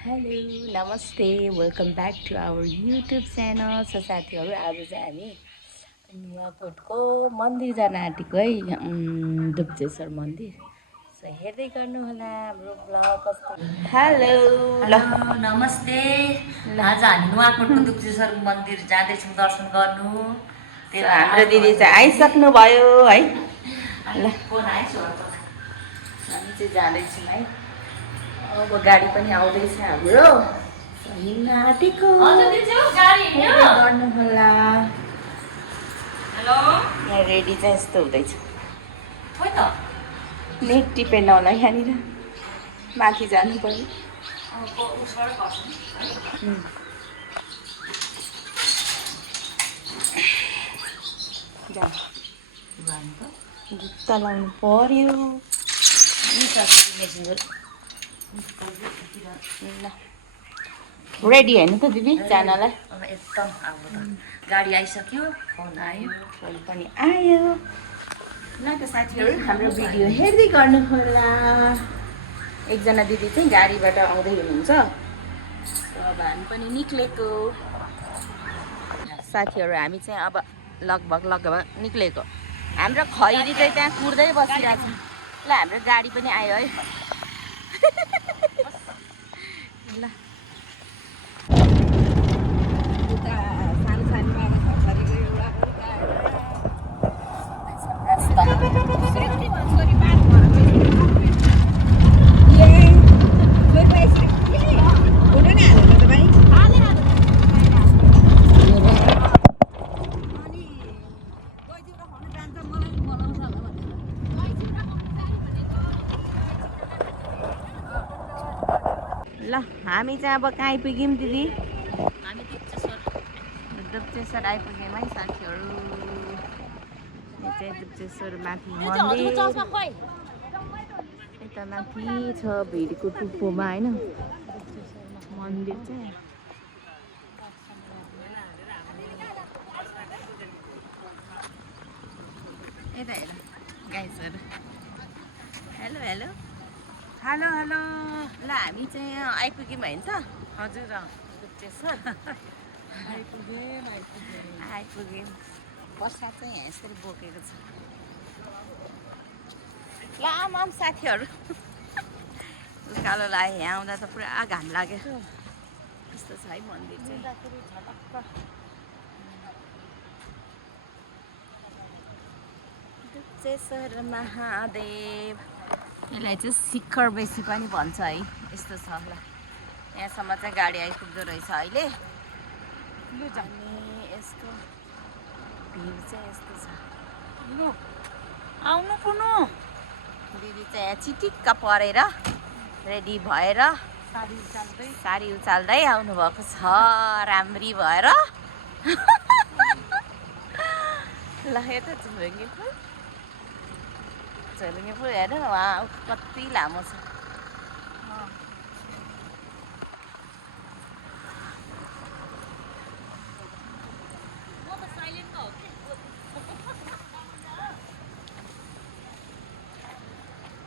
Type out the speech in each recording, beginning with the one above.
Hello नमस्ते welcome back to our YouTube channel. साथीहरू आज चाहिँ हामी नुवाकोटको मन्दिर जान आँटेको है, दुप्चेश्वर मन्दिर। सो हेर्दै गर्नुहोला हाम्रो ब्लग कस्तो। हेलो ल नमस्ते। ल आज हामी नुवाकोटको दुप्चेश्वर मन्दिर जाँदैछौँ दर्शन गर्नु। हाम्रो दिदी चाहिँ आइसक्नु भयो है। ल फोन आइसक्यो। हामी चाहिँ जाँदैछौँ है। अब गाडी पनि आउँदैछ हाम्रो। हिँड्न आँटेको गर्नुहोला। हेलो यहाँ रेडी चाहिँ यस्तो हुँदैछ। खोइ त नेट टिपेन होला यहाँनिर, माथि जानु पर्यो। जुत्ता लाउनु पर्यो। ल रेडी होइन त दिदी जानलाई? एकदम अब त गाडी आइसक्यो, फोन आयो। फोन पनि आयो। ल त साथीहरू हाम्रो भिडियो हेर्दै गर्नुहोला। एकजना दिदी चाहिँ गाडीबाट आउँदै हुनुहुन्छ। अब हामी पनि निक्लेको साथीहरू। हामी चाहिँ अब लगभग निक्लेको। हाम्रो खैरी चाहिँ त्यहाँ कुर्दै बसिरहेको छ। ल हाम्रो गाडी पनि आयो है। ल ल हामी चाहिँ अब कहाँ आइपुग्यौँ दिदी? हामी दुप्चेश्वर आइपुग्यौँ है साथीहरू। यो चाहिँ दुप्चेश्वर माथि मन्दिर। यता माथि छ भिरको टुप्पोमा होइन मन्दिर चाहिँ। यता हेर गाइजहरू। Hello hello hello hello. ल हामी चाहिँ आइपुग्यौँ होइन त? हजुर दुप्चेश्वर आइपुगेँ। आइपुग्यौँ। वर्षा चाहिँ यहाँ यसरी बोकेको छ। ल आम साथीहरू उकालो लाग्यो। यहाँ आउँदा त पुरा घाम लाग्यो। यस्तो छ है मन्दिर चाहिँ। दुप्चेश्वर महादेव। यसलाई चाहिँ शिखर बेसी पनि भन्छ है। यस्तो छ ल। यहाँसम्म चाहिँ गाडी आइपुग्दो रहेछ अहिले। अनि यसको भिड चाहिँ यस्तो छ। आउनु पुग्नु। दिदी चाहिँ यहाँ चिटिक्क परेर रेडी भएर साडी उचाल्दै आउनुभएको छ राम्री भएर। ल यता झुलुङ्गे फुल हेर्नु न, उहाँ कति लामो छ।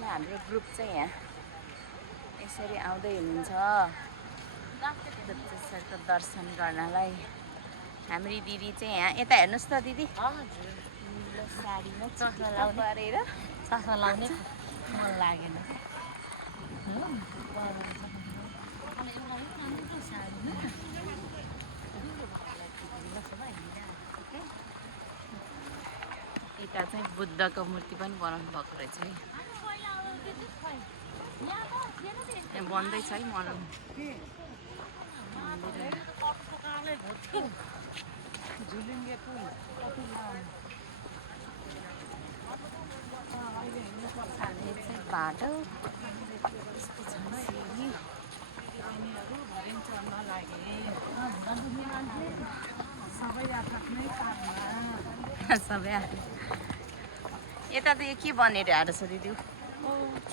ल हाम्रो ग्रुप चाहिँ यहाँ यसरी आउँदै हुनुहुन्छ दुप्चेश्वरको दर्शन गर्नलाई। हाम्री दिदी चाहिँ यहाँ यता हेर्नुहोस् त दिदी। निलो साडीमा चस्मा लाउनु परेर चस्मा लाउने मन लागेन। यता चाहिँ बुद्धको मूर्ति पनि बनाउनु भएको रहेछ है। यहाँ बन्दैछ है मनाउनु। बाटो सबै यता त यो के बनेर आएर छ दिदी?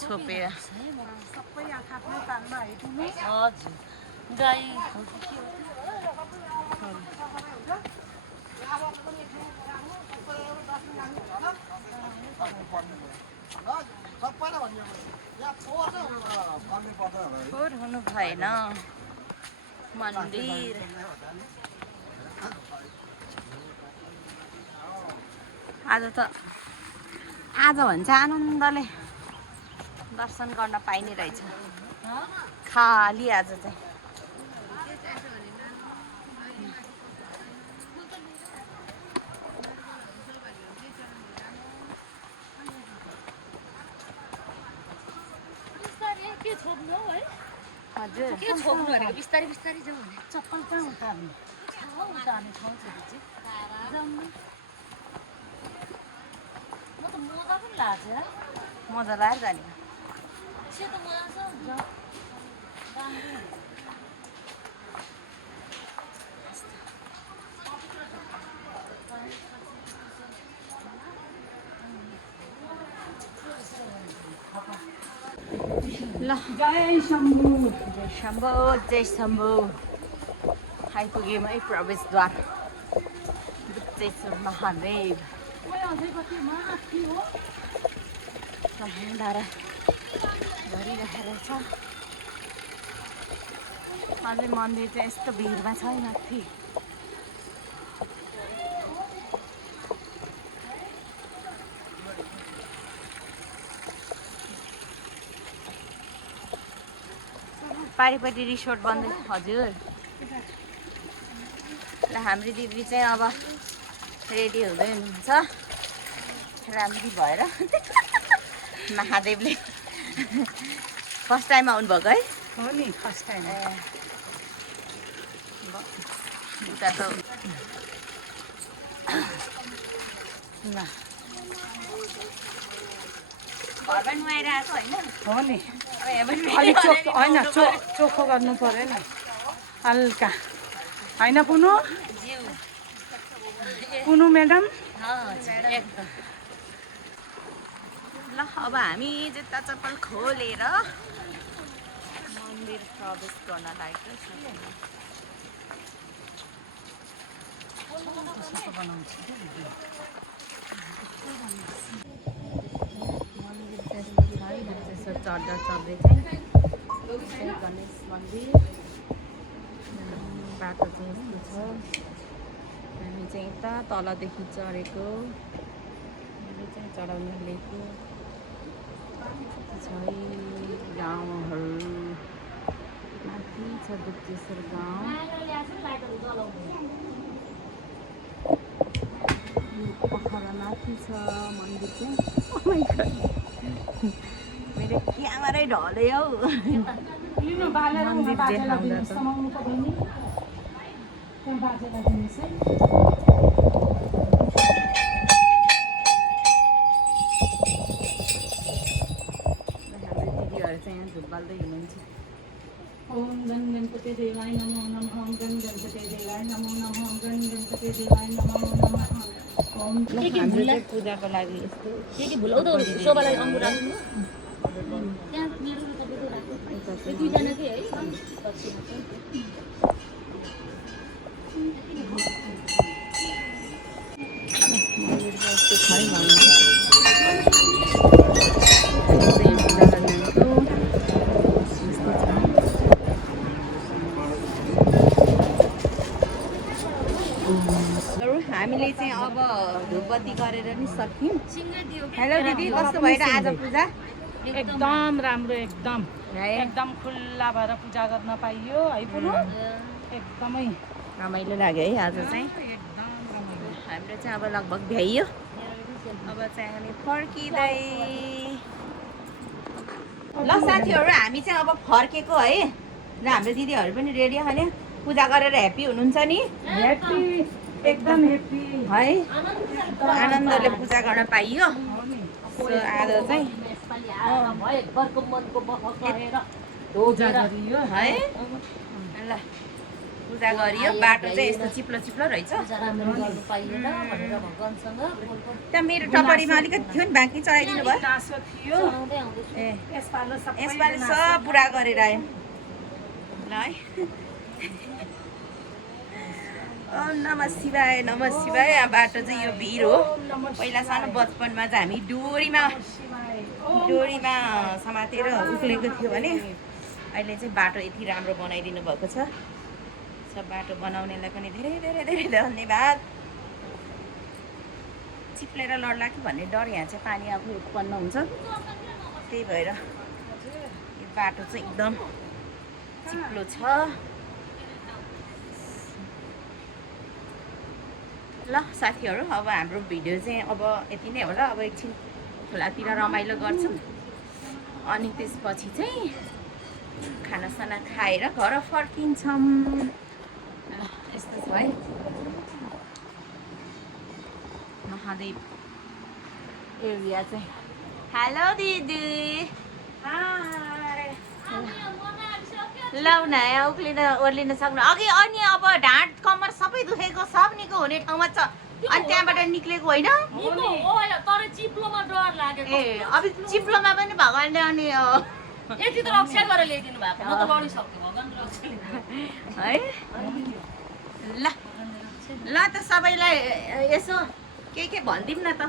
छोपेर सबै आफ्नो काममा हेर्नु। हजुर गाई फोहोर हुनु भएन मन्दिर। आज भन्छ आनन्दले दर्शन गर्न पाइने रहेछ खाली आज चाहिँ। हजुर के छोप्नु भनेको बिस्तारै बिस्तारै जाउँ भने चप्पल कहाँ उतार्नु? उतार्ने ठाउँ छ त्यो चाहिँ म त मोजा पनि लाग्छ मजा लगाएर जाने। सेतो मोजा छ ल जय शम्भु। जय शम्भो जय शम्भो। आइपुग्यौँ है प्रवेशद्वार गुप्तेश्वर महादेव। भण्डारा गरिरहेको छ। अझै मन्दिर चाहिँ यस्तो भिडमा छैन थिए। पारिपट्टि रिसोर्ट बन्दै हजुर। र हाम्रो दिदी चाहिँ अब रेडी हुँदै हुनुहुन्छ राम्री भएर। महादेवले फर्स्ट टाइम आउनुभएको है? हो नि फर्स्ट टाइम। उता त ल घरमा नुहाएर आएको होइन? हो नि अलिक अलिक होइन चोखो गर्नु पर्यो नि हल्का होइन पुनु म्याडम। एकदम। ल अब हामी जुत्ता चप्पल खोलेर मन्दिर प्रवेश गर्न लागेको छ। मन्दिर चढ्दा चढ्दै चाहिँ गणेश मन्दिर बाटो चाहिँ यस्तो छ। हामी चाहिँ यता तलदेखि चढेको चाहिँ चढाउन लिएको छ गाउँहरू। माथि छ गुप्तेश्वर गाउँ। पखरा माथि छ मन्दिर चाहिँ। मेरो क्यामेरै ढल्यो हौ। मन्दिर देखाउँदा त झुब्बाल्दै हुनुहुन्छ। ओम गण गणपति देवाय नमो नमः। ओम गण गणपति देवाय नमो नमः। ओम गण गणपति देवाय नमो नमः। ओम हाम्रो चाहिँ पूजाको लागि यस्तो के भुलाउँदो शोभालाई अङ्गुर राख्नु त्यहाँ मेरो तपाईँको राख्नु दुईजनाकै है दक्षिणा चाहिँ यस्तो छैन। हामीले चाहिँ अब धुपबत्ती गरेर नि सक्यौँ। हेलो दिदी, कस्तो भएर आज पूजा? एकदम राम्रो एकदम खुल्ला भएर पूजा गर्न पाइयो है पुनु। एकदमै रमाइलो लाग्यो है आज चाहिँ। एकदम रमाइलो। हाम्रो चाहिँ अब लगभग भ्याइयो। अब चाहिँ हामी फर्किँदै। ल साथीहरू, हामी चाहिँ अब फर्केको है। र हाम्रो दिदीहरू पनि रेडी खाने पूजा गरेर ह्याप्पी हुनुहुन्छ नि? ह्याप्पी एकदम ह्याप्पी है। आनन्दले पूजा गर्न पाइयो। आज चाहिँ पूजा गरियो है। ल पूजा गरियो। बाटो चाहिँ यस्तो चिप्लो चिप्लो रहेछ। त्यहाँ मेरो टपरीमा अलिकति थियो नि, बाँकी चढाइदिनु भयो। चासो थियो ए यसपालो यसपालि सब पुरा गरेर आयो। ल है। ओम नमः शिवाय नमः शिवाय। बाटो चाहिँ यो भिर हो। पहिला सानो बचपनमा चाहिँ हामी डोरीमा डोरीमा समातेर उक्लेको थियो भने अहिले चाहिँ बाटो यति राम्रो बनाइदिनु भएको छ। सब बाटो बनाउनेलाई पनि धेरै धेरै धेरै धन्यवाद। चिप्लेर लड्ला कि भन्ने डर यहाँ चाहिँ पानी आफू उत्पन्न हुन्छ, त्यही भएर यो बाटो चाहिँ एकदम चिप्लो छ। ल साथीहरू, अब हाम्रो भिडियो चाहिँ अब यति नै होला। अब एकछिन खोलातिर रमाइलो गर्छौँ अनि त्यसपछि चाहिँ खानासाना खाएर घर फर्किन्छौँ। यस्तो छ है महादेव एरिया चाहिँ। हेलो दिदी, लौ न उक्लिन ओर्लिन सक्नु अघि। अनि अब ढाँट कम्मर सबै दुखेको सब निको हुने ठाउँमा छ, अनि त्यहाँबाट निक्लेको होइन। तर चिप्लोमा डर लाग्यो। ए अब चिप्लोमा पनि भगवान्ले अनि यति त रक्षा गरेर ल्याइदिनु भएको, म त लडिसक्छु, भगवान् रक्षा है। ल ल त सबैलाई यसो के भनिदिउँ न त,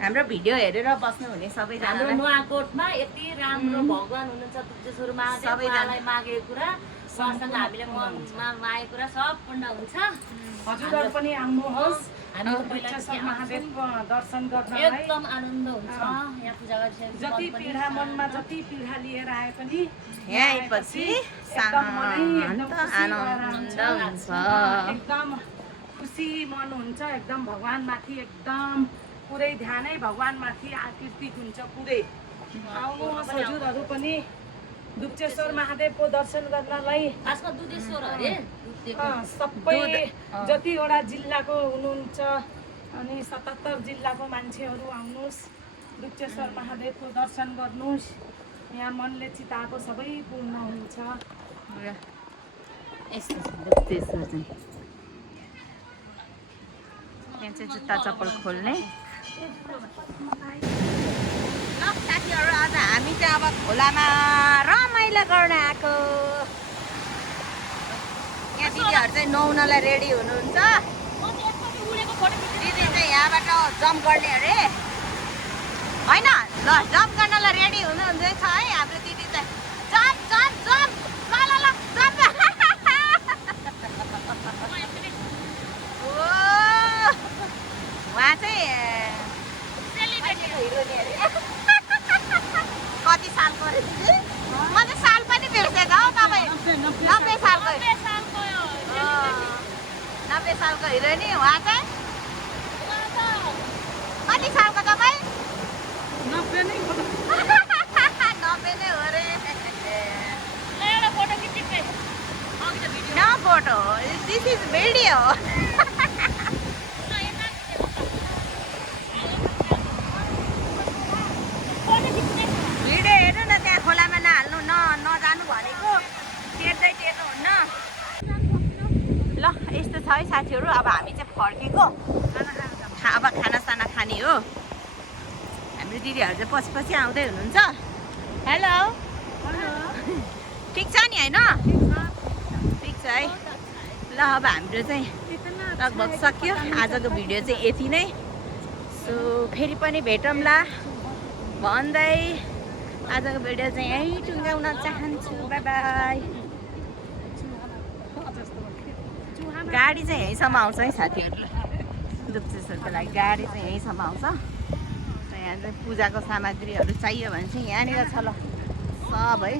हाम्रो भिडियो हेरेर बस्नुहुने सबैजना। हाम्रो नुवाकोटमा यति राम्रो भगवान् हुनुहुन्छ, तुलसीश्वर महादेवलाई मागेको कुरा उहाँसँग हामीले मनमा मागेको कुरा सब पूर्ण हुन्छ। हजुरहरु पनि आउनुहोस्, हामी तुलसीश्वर महादेवको दर्शन गर्नलाई। एकदम आनन्द हुन्छ यहाँ पूजा गरिसकेपछि। जति पीडा मनमा जति पीडा लिएर आए पनि यहाँ आएपछि शान्त आनन्द हुन्छ, एकदम खुसी मन हुन्छ। एकदम भगवानमाथि एकदम पुरै ध्यानै भगवानमाथि आकृष्टित हुन्छ पुरै। आउनुहोस् हजुरहरू पनि दुप्चेश्वर महादेवको दर्शन गर्नलाई। खासमा दुधेश्वर अरे सबै जतिवटा जिल्लाको हुनुहुन्छ अनि 77 जिल्लाको मान्छेहरू आउनुहोस्, दुप्चेश्वर महादेवको दर्शन गर्नुहोस्। यहाँ मनले चिताएको सबै पूर्ण हुन्छ। यस्तो छ दुप्चेश्वर चाहिँ। यहाँ चाहिँ जुत्ता चप्पल खोल्ने। ल साथीहरू, आज हामी चाहिँ अब खोलामा रमाइलो गर्न आएको। यहाँ दिदीहरू चाहिँ नुहाउनलाई रेडी हुनुहुन्छ। दिदी चाहिँ यहाँबाट जम्प गर्ने अरे होइन। ल जम्प गर्नलाई रेडी हुनुहुँदैछ है हाम्रो दिदी चाहिँ। जम्प जम्प जम्प, ल ल ल जम्प। उहाँ चाहिँ कति सालको अरे दिदी? म त साल पनि बिर्सेको हौ तपाईँ। 90 सालको 90 सालको हिरोइनी उहाँ चाहिँ। कति सालको तपाईँ? 90 नै हो। 90 नै हो रे। न photo, this is video. Video हेर्नु न, त्यहाँ खोलामा नहाल्नु नजानु भनेको टेर्नुहुन्न। ल यस्तो छ है साथीहरू, अब हामी चाहिँ फर्केको। अब खानासाना खाने हो। हाम्रो दिदीहरू चाहिँ पछि पछि आउँदै हुनुहुन्छ। हेलो, ठिक छ नि होइन? ठिक छ है। ल अब हाम्रो चाहिँ लगभग सक्यो आजको भिडियो चाहिँ यति नै। सो फेरि पनि भेटौँला भन्दै आजको भिडियो चाहिँ यहीँ टुङ्गाउन चाहन्छु। By by. गाडी चाहिँ यहीँसम्म आउँछ है साथीहरू। दुप्चेश्वरको लागि गाडी चाहिँ यहीँसम्म आउँछ। यहाँ चाहिँ पूजाको सामग्रीहरू चाहियो भने चाहिँ यहाँनिर छ। ल सब है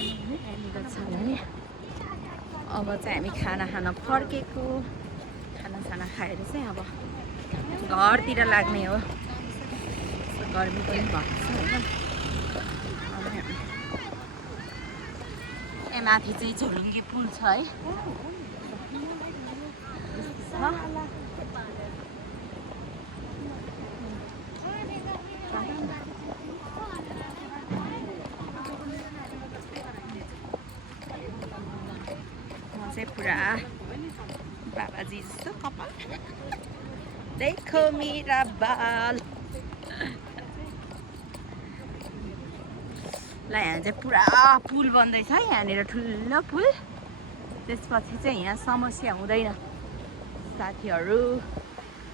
यहाँनिर छ भने। अब चाहिँ हामी खाना खान फर्केको। खानासाना खाएर चाहिँ अब घरतिर लाग्ने हो। गर्मी पनि भएको छ होइन। ए माथि चाहिँ झोलुङ्गे पुल छ है। चाहिँ पुरा बाबाजी जस्तो कपाल। देखो मेरा बाल। ल यहाँ चाहिँ पुरा पुल बन्दैछ है। यहाँनिर ठुलो पुल। त्यसपछि चाहिँ यहाँ समस्या हुँदैन साथीहरू।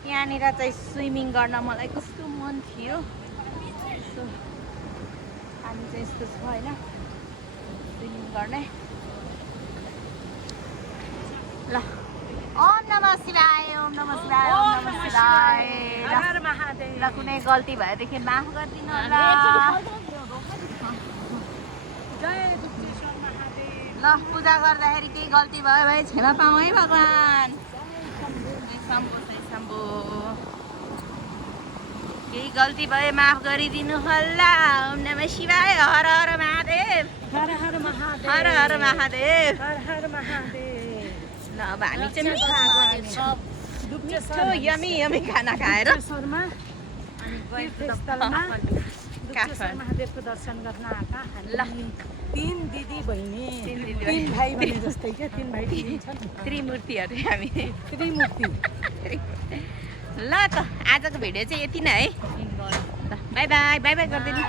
यहाँनिर चाहिँ स्विमिङ गर्न मलाई कस्तो मन थियो। यस्तो पानी चाहिँ यस्तो छ होइन स्विमिङ गर्ने। ल ओम नमः शिवाय, ओम नमः शिवाय, ओम नमः शिवाय। हर हर महादेव। ल कुनै गल्ती भएदेखि माफ गरिदिनु होला। जय दुप्तेश्वर महादेव। ल पूजा गर्दाखेरि केही गल्ती भयो भने क्षमा पाऊँ है भगवान्। शम्भो शम्भो। केही गल्ती भए माफ गरिदिनु होला। ओम नमः शिवाय, हर हर महादेव, हर हर महादेव। हर हर महादेव। हर हर महादेव। ल अब हामी चाहिँ मिठो यमी यमी खाना खाएर दुप्तेश्वरमा तीर्थस्थलमा दुप्तेश्वर महादेवको दर्शन गर्न आएका हामी 3 दिदी बहिनी, 3 भाइ बहिनी जस्तै क्या, 3 भाइ बहिनी छन्। त्रिमूर्तिहरू हामी। त्रिमूर्ति। ल त आजको भिडियो चाहिँ यति नै है। ल बाई बाई, बाई बाई गरिदिनु।